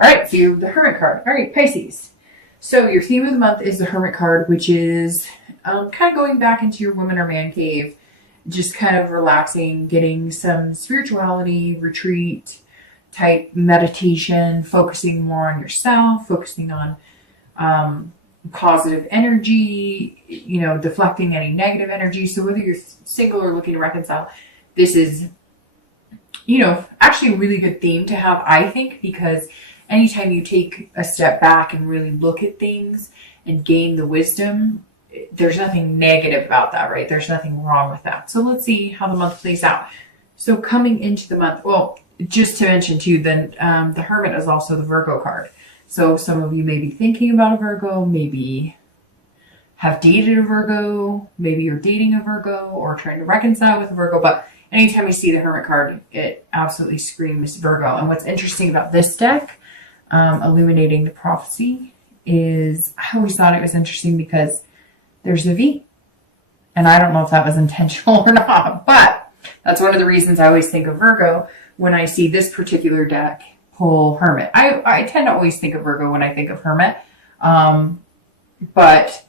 All right, so you have the Hermit card. All right, Pisces. So your theme of the month is the Hermit card, which is kind of going back into your woman or man cave, just kind of relaxing, getting some spirituality, retreat type meditation, focusing more on yourself, focusing on positive energy, deflecting any negative energy. So whether you're single or looking to reconcile, this is, actually a really good theme to have, I think, because anytime you take a step back and really look at things and gain the wisdom, there's nothing negative about that, right? There's nothing wrong with that. So let's see how the month plays out. So coming into the month, well, just to mention too, then the Hermit is also the Virgo card. So some of you may be thinking about a Virgo, maybe have dated a Virgo, maybe you're dating a Virgo or trying to reconcile with a Virgo, but anytime you see the Hermit card, it absolutely screams Virgo. And what's interesting about this deck, Illuminating the Prophecy, is I always thought it was interesting because there's a V. And I don't know if that was intentional or not, but that's one of the reasons I always think of Virgo when I see this particular deck pull Hermit. I tend to always think of Virgo when I think of Hermit, but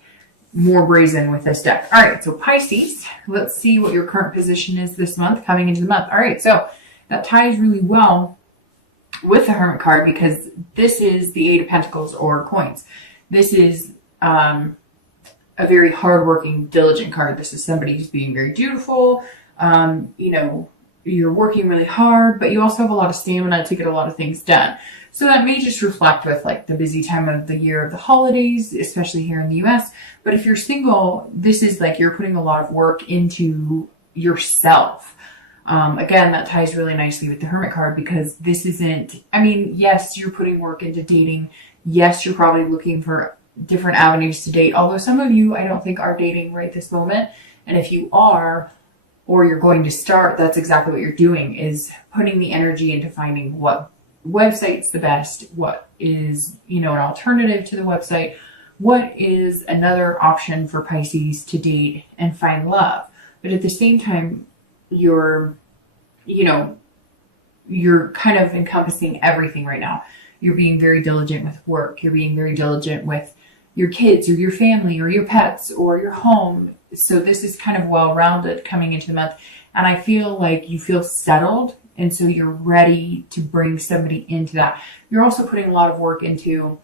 more brazen with this deck. All right, so Pisces, let's see what your current position is this month, coming into the month. All right, so that ties really well with the Hermit card because this is the Eight of Pentacles or coins. This is a very hardworking, diligent card. This is somebody who's being very dutiful. You're working really hard, but you also have a lot of stamina to get a lot of things done. So that may just reflect with like the busy time of the year of the holidays, especially here in the US. But if you're single, this is like you're putting a lot of work into yourself. Again, that ties really nicely with the Hermit card because this isn't, yes, you're putting work into dating. Yes, you're probably looking for different avenues to date. Although some of you, I don't think are dating right this moment. And if you are, or you're going to start, that's exactly what you're doing, is putting the energy into finding what website's the best, what is, an alternative to the website, what is another option for Pisces to date and find love. But at the same time, you're kind of encompassing everything right now. You're being very diligent with work. You're being very diligent with your kids or your family or your pets or your home. So this is kind of well-rounded coming into the month. And I feel like you feel settled. And so you're ready to bring somebody into that. You're also putting a lot of work into,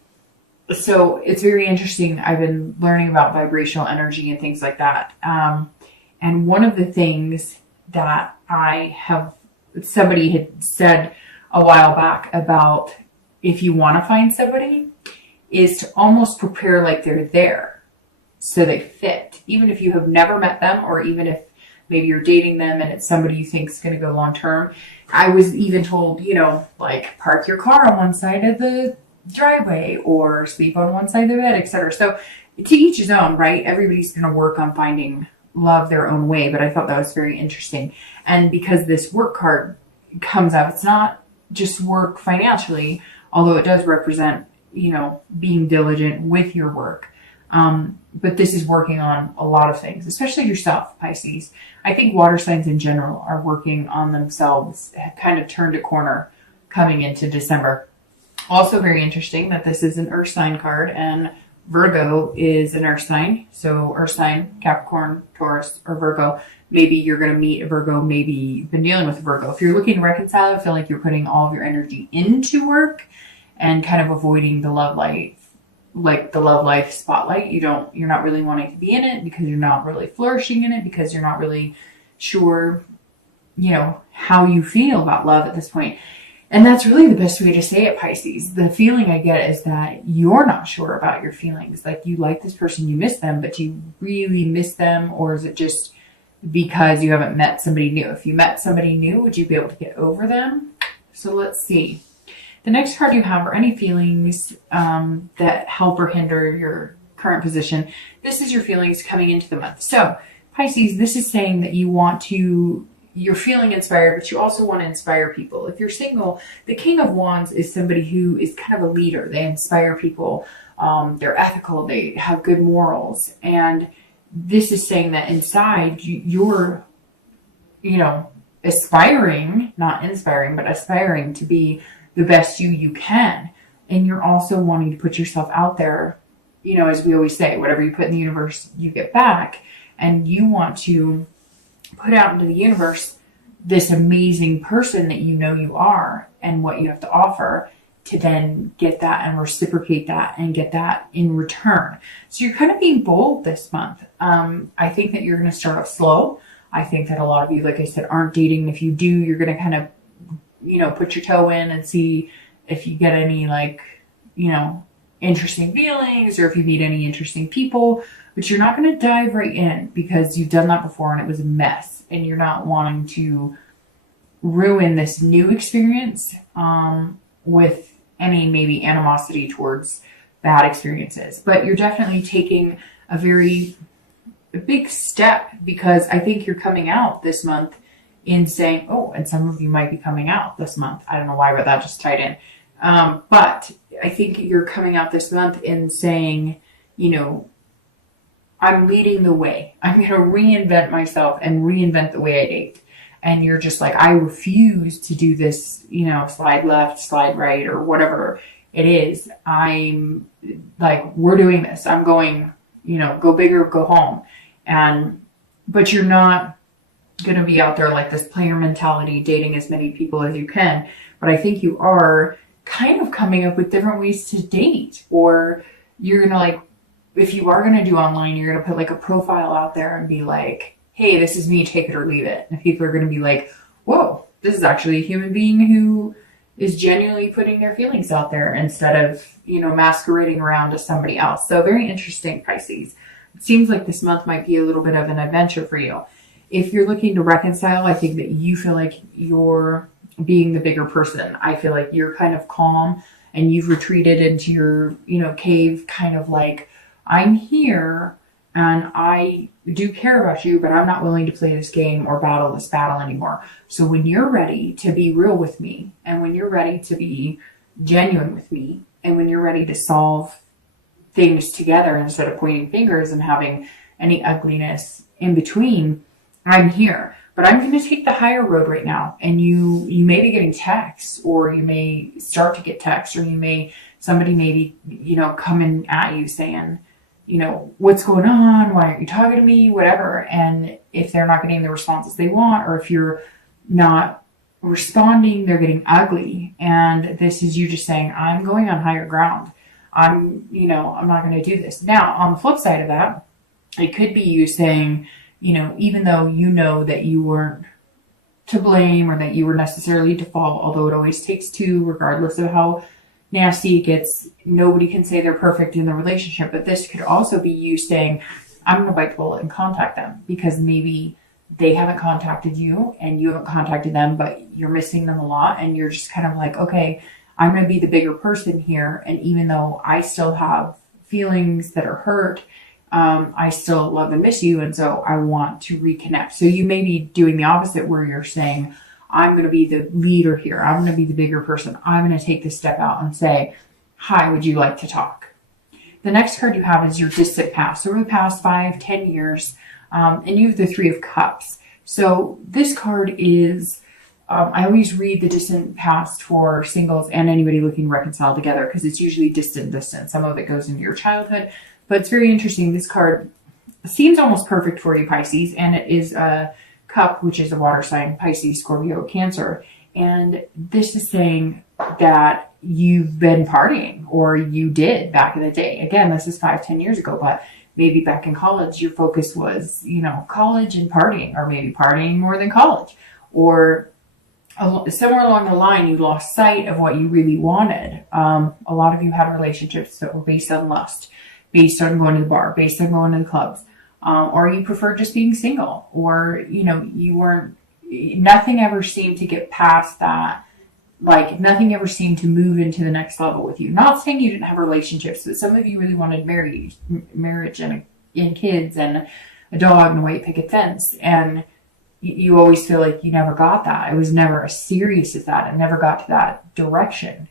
so it's very interesting. I've been learning about vibrational energy and things like that. And one of the things that somebody had said a while back about if you want to find somebody is to almost prepare like they're there so they fit. Even if you have never met them, or even if maybe you're dating them and it's somebody you think is going to go long term. I was even told, like park your car on one side of the driveway or sleep on one side of the bed, etc. So to each his own, right? Everybody's going to work on finding love their own way. But I thought that was very interesting. And because this work card comes up, it's not just work financially, although it does represent, being diligent with your work. But this is working on a lot of things, especially yourself, Pisces. I think water signs in general are working on themselves, have kind of turned a corner coming into December. Also very interesting that this is an earth sign card and Virgo is an earth sign. So earth sign, Capricorn, Taurus, or Virgo. Maybe you're going to meet a Virgo. Maybe you've been dealing with a Virgo. If you're looking to reconcile, I feel like you're putting all of your energy into work and kind of avoiding the love life. Like the love life spotlight. You're not really wanting to be in it because you're not really flourishing in it, because you're not really sure, how you feel about love at this point. And that's really the best way to say it, Pisces. The feeling I get is that you're not sure about your feelings. Like you like this person, you miss them, but do you really miss them? Or is it just because you haven't met somebody new? If you met somebody new, would you be able to get over them? So let's see. The next card you have are any feelings that help or hinder your current position. This is your feelings coming into the month. So Pisces, this is saying that you're feeling inspired, but you also want to inspire people. If you're single, the King of Wands is somebody who is kind of a leader. They inspire people. They're ethical. They have good morals. And this is saying that inside you're, aspiring, not inspiring, but aspiring to be the best you can. And you're also wanting to put yourself out there. You know, as we always say, whatever you put in the universe, you get back. And you want to put out into the universe this amazing person that you know you are and what you have to offer, to then get that and reciprocate that and get that in return. So you're kind of being bold this month. I think that you're going to start off slow. I think that a lot of you, like I said, aren't dating. If you do, you're going to kind of, you know, put your toe in and see if you get any, like, you know, interesting feelings, or if you meet any interesting people. But you're not going to dive right in, because you've done that before and it was a mess, and you're not wanting to ruin this new experience with any maybe animosity towards bad experiences. But you're definitely taking a big step, because I think you're coming out this month in saying, oh, and some of you might be coming out this month. I don't know why, but that just tied in. But I think you're coming out this month in saying, you know, I'm leading the way. I'm going to reinvent myself and reinvent the way I date. And you're just like, I refuse to do this, you know, slide left, slide right, or whatever it is. I'm like, we're doing this. I'm going, you know, go big or go home. But you're not going to be out there like this player mentality, dating as many people as you can. But I think you are kind of coming up with different ways to date, or you're going to, like, if you are going to do online, you're going to put like a profile out there and be like, hey, this is me, take it or leave it. And people are going to be like, whoa, this is actually a human being who is genuinely putting their feelings out there, instead of, you know, masquerading around as somebody else. So very interesting, Pisces. It seems like this month might be a little bit of an adventure for you. If you're looking to reconcile, I think that you feel like you're being the bigger person. I feel like you're kind of calm and you've retreated into your, you know, cave, kind of like, I'm here and I do care about you, but I'm not willing to play this game or battle this battle anymore. So when you're ready to be real with me, and when you're ready to be genuine with me, and when you're ready to solve things together instead of pointing fingers and having any ugliness in between, I'm here. But I'm going to take the higher road right now. And you may be getting texts, or you may start to get texts, or somebody may be, you know, coming at you saying, you know, what's going on? Why aren't you talking to me? Whatever. And if they're not getting the responses they want, or if you're not responding, they're getting ugly. And this is you just saying, I'm going on higher ground. I'm not going to do this. Now, on the flip side of that, it could be you saying, you know, even though you know that you weren't to blame, or that you were necessarily to fault, although it always takes two, regardless of how nasty it gets, nobody can say they're perfect in the relationship. But this could also be you saying, I'm going to bite the bullet and contact them, because maybe they haven't contacted you and you haven't contacted them, but you're missing them a lot. And you're just kind of like, okay, I'm going to be the bigger person here. And even though I still have feelings that are hurt, I still love and miss you. And so I want to reconnect. So you may be doing the opposite, where you're saying, I'm going to be the leader here. I'm going to be the bigger person. I'm going to take this step out and say, hi, would you like to talk? The next card you have is your distant past. So over the past 5-10 years, and you have the Three of Cups. So this card is, I always read the distant past for singles and anybody looking to reconcile together, because it's usually distant. Some of it goes into your childhood. But it's very interesting. This card seems almost perfect for you, Pisces, and it is a cup, which is a water sign, Pisces, Scorpio, Cancer. And this is saying that you've been partying, or you did back in the day. Again, this is 5-10 years ago, but maybe back in college, your focus was, you know, college and partying, or maybe partying more than college, or somewhere along the line, you lost sight of what you really wanted. A lot of you had relationships that were based on lust, based on going to the bar, based on going to the clubs. Or you prefer just being single, or, you know, nothing ever seemed to get past that. Like, nothing ever seemed to move into the next level with you. Not saying you didn't have relationships, but some of you really wanted marriage and kids and a dog and a white picket fence. And you always feel like you never got that. It was never as serious as that. It never got to that direction.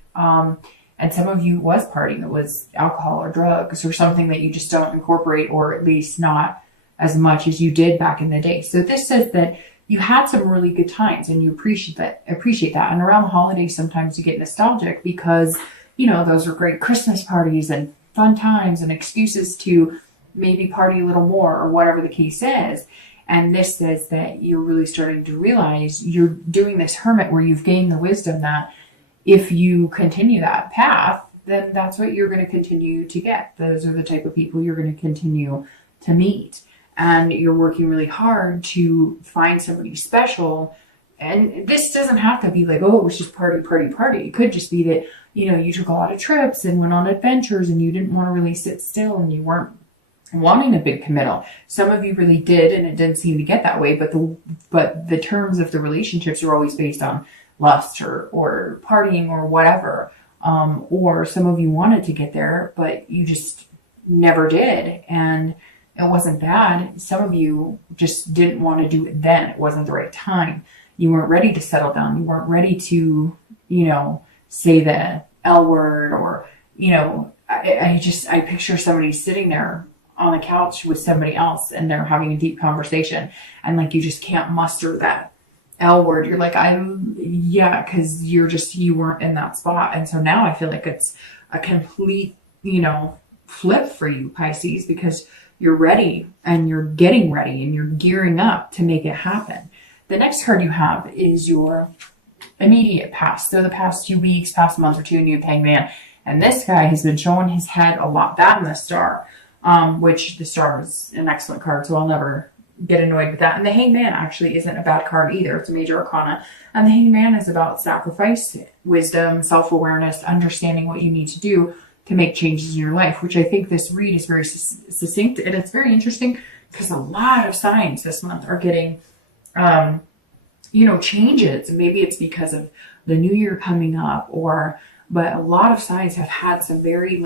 And some of you was partying. It was alcohol or drugs or something that you just don't incorporate, or at least not as much as you did back in the day. So this says that you had some really good times and you appreciate that. And around the holidays, sometimes you get nostalgic because, those are great Christmas parties and fun times and excuses to maybe party a little more or whatever the case is. And this says that you're really starting to realize you're doing this hermit where you've gained the wisdom that if you continue that path, then that's what you're going to continue to get. Those are the type of people you're going to continue to meet. And you're working really hard to find somebody special. And this doesn't have to be like, oh, it was just party, party, party. It could just be that, you took a lot of trips and went on adventures and you didn't want to really sit still and you weren't wanting a big committal. Some of you really did, and it didn't seem to get that way, but the terms of the relationships are always based on lust or partying or whatever. Or some of you wanted to get there, but you just never did. And it wasn't bad. Some of you just didn't want to do it then. It wasn't the right time. You weren't ready to settle down. You weren't ready to, say the L word or, I picture somebody sitting there on the couch with somebody else and they're having a deep conversation and like you just can't muster that L word. You're like, because you weren't in that spot. And so now I feel like it's a complete, flip for you, Pisces, because you're ready and you're getting ready and you're gearing up to make it happen. The next card you have is your immediate past. So the past 2 weeks, past month or two, and you have Hangman. And this guy has been showing his head a lot. That and the Star, which the Star is an excellent card, so I'll never get annoyed with that. And the Hangman actually isn't a bad card either. It's a major arcana. And the Hangman is about sacrifice, wisdom, self-awareness, understanding what you need to do to make changes in your life, which I think this read is very succinct. And it's very interesting because a lot of signs this month are getting changes. Maybe it's because of the new year coming up but a lot of signs have had some very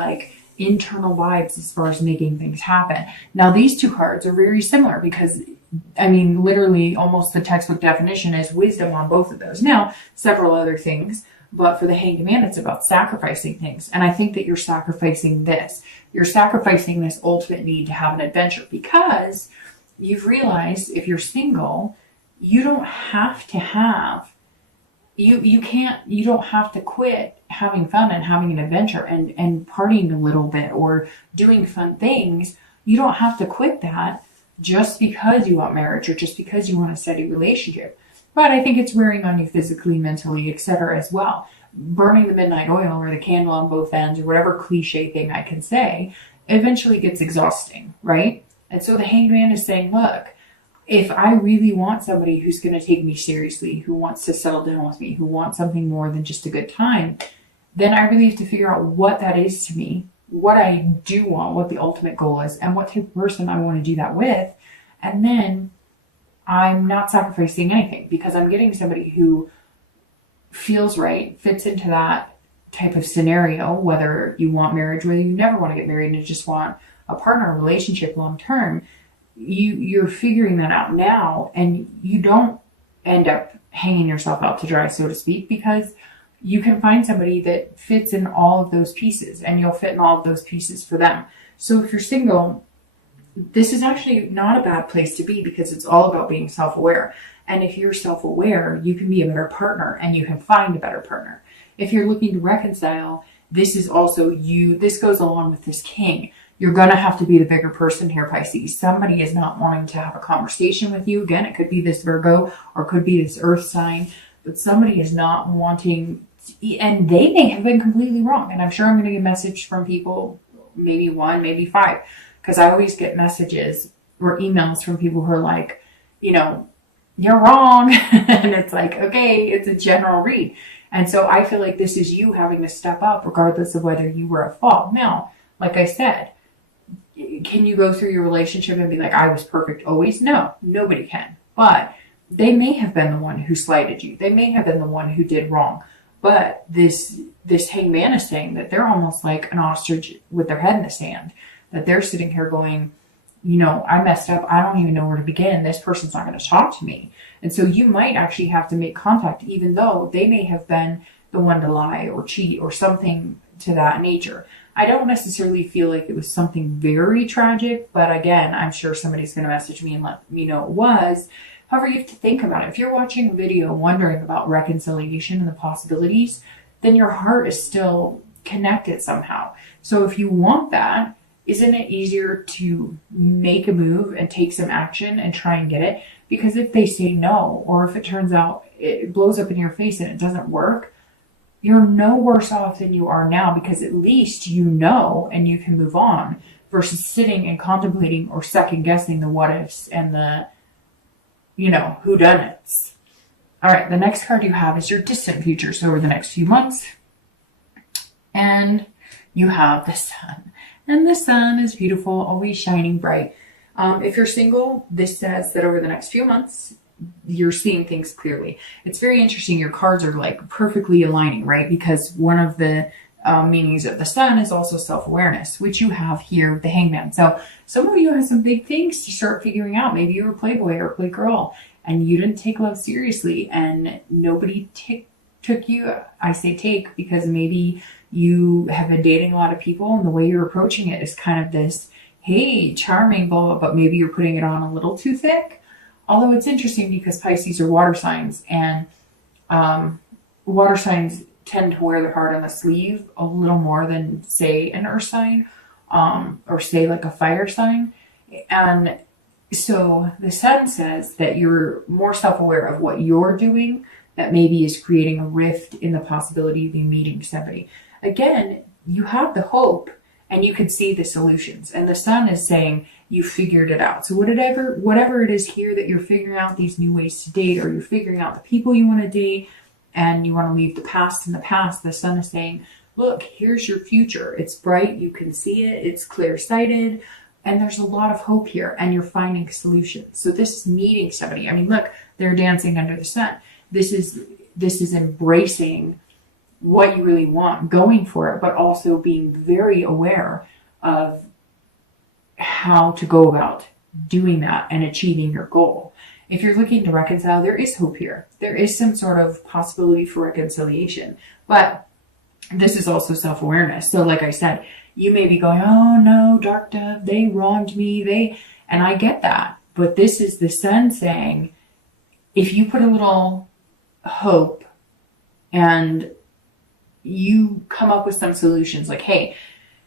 internal vibes as far as making things happen. Now, these two cards are very similar because, literally almost the textbook definition is wisdom on both of those. Now, several other things, but for the Hanged Man, it's about sacrificing things. And I think that you're sacrificing this. You're sacrificing this ultimate need to have an adventure because you've realized if you're single, you don't have to have, you don't have to quit having fun and having an adventure and partying a little bit or doing fun things. You don't have to quit that just because you want marriage or just because you want a steady relationship. But I think it's wearing on you physically, mentally, etc. as well. Burning the midnight oil or the candle on both ends or whatever cliche thing I can say eventually gets exhausting, right? And so the Hanged Man is saying, look, if I really want somebody who's going to take me seriously, who wants to settle down with me, who wants something more than just a good time, then I really have to figure out what that is to me, what I do want, what the ultimate goal is, and what type of person I want to do that with. And then I'm not sacrificing anything because I'm getting somebody who feels right, fits into that type of scenario, whether you want marriage, whether you never want to get married and you just want a partner, a relationship long term. You're figuring that out now, and you don't end up hanging yourself out to dry, so to speak, because you can find somebody that fits in all of those pieces and you'll fit in all of those pieces for them. So if you're single, this is actually not a bad place to be because it's all about being self-aware. And if you're self-aware, you can be a better partner and you can find a better partner. If you're looking to reconcile, this is also this goes along with this King. You're going to have to be the bigger person here, Pisces. Somebody is not wanting to have a conversation with you. Again, it could be this Virgo or it could be this Earth sign, but somebody is not wanting, and they may have been completely wrong. And I'm sure I'm going to get a message from people, maybe 1, maybe 5, because I always get messages or emails from people who are like, you're wrong. And it's like, okay, it's a general read. And so I feel like this is you having to step up regardless of whether you were at fault. Now, like I said, can you go through your relationship and be like, I was perfect always? No, nobody can. But they may have been the one who slighted you. They may have been the one who did wrong. But this Hanged Man is saying that they're almost like an ostrich with their head in the sand. That they're sitting here going, I messed up. I don't even know where to begin. This person's not going to talk to me. And so you might actually have to make contact, even though they may have been the one to lie or cheat or something to that nature. I don't necessarily feel like it was something very tragic, but again, I'm sure somebody's going to message me and let me know it was. However, you have to think about it. If you're watching a video wondering about reconciliation and the possibilities, then your heart is still connected somehow. So if you want that, isn't it easier to make a move and take some action and try and get it? Because if they say no, or if it turns out it blows up in your face and it doesn't work, you're no worse off than you are now, because at least you know and you can move on, versus sitting and contemplating or second guessing the what ifs and the, whodunits. All right, the next card you have is your distant future. So over the next few months, and you have the sun. And the sun is beautiful, always shining bright. If you're single, this says that over the next few months, you're seeing things clearly. It's very interesting. Your cards are like perfectly aligning, right? Because one of the meanings of the sun is also self-awareness, which you have here with the Hangman. So some of you have some big things to start figuring out. Maybe you were a playboy or a playgirl and you didn't take love seriously, and nobody took you. I say take because maybe you have been dating a lot of people, and the way you're approaching it is kind of this, hey, charming, blah, blah, but maybe you're putting it on a little too thick. Although it's interesting because Pisces are water signs, and water signs tend to wear their heart on the sleeve a little more than, say, an earth sign, or say like a fire sign. And so the sun says that you're more self-aware of what you're doing that maybe is creating a rift in the possibility of you meeting somebody. Again, you have the hope and you can see the solutions. And the sun is saying you figured it out. So whatever it is here that you're figuring out these new ways to date, or you're figuring out the people you want to date and you want to leave the past in the past, the sun is saying, look, here's your future. It's bright. You can see it. It's clear-sighted. And there's a lot of hope here, and you're finding solutions. So this is meeting somebody. I mean, look, they're dancing under the sun. This is embracing what you really want, going for it, but also being very aware of how to go about doing that and achieving your goal. If you're looking to reconcile, there is hope here. There is some sort of possibility for reconciliation, but this is also self-awareness. So like I said, you may be going, oh no, dark dove, they wronged me. And I get that, but this is the sun saying, if you put a little hope and you come up with some solutions, like, hey,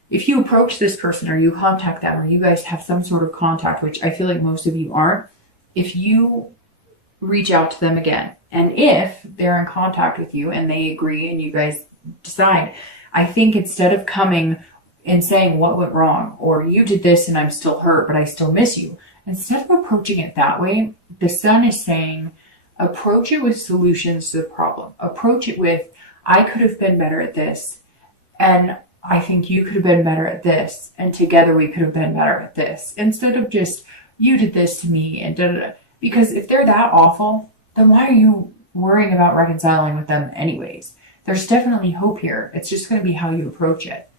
if you approach this person or you contact them or you guys have some sort of contact, which I feel like most of you aren't, if you reach out to them again, and if they're in contact with you and they agree and you guys decide, I think instead of coming and saying what went wrong, or you did this and I'm still hurt, but I still miss you, instead of approaching it that way, the sun is saying, approach it with solutions to the problem. Approach it with, I could have been better at this, and I think you could have been better at this, and together we could have been better at this, instead of just, you did this to me, and da da da. Because if they're that awful, then why are you worrying about reconciling with them anyways? There's definitely hope here. It's just going to be how you approach it.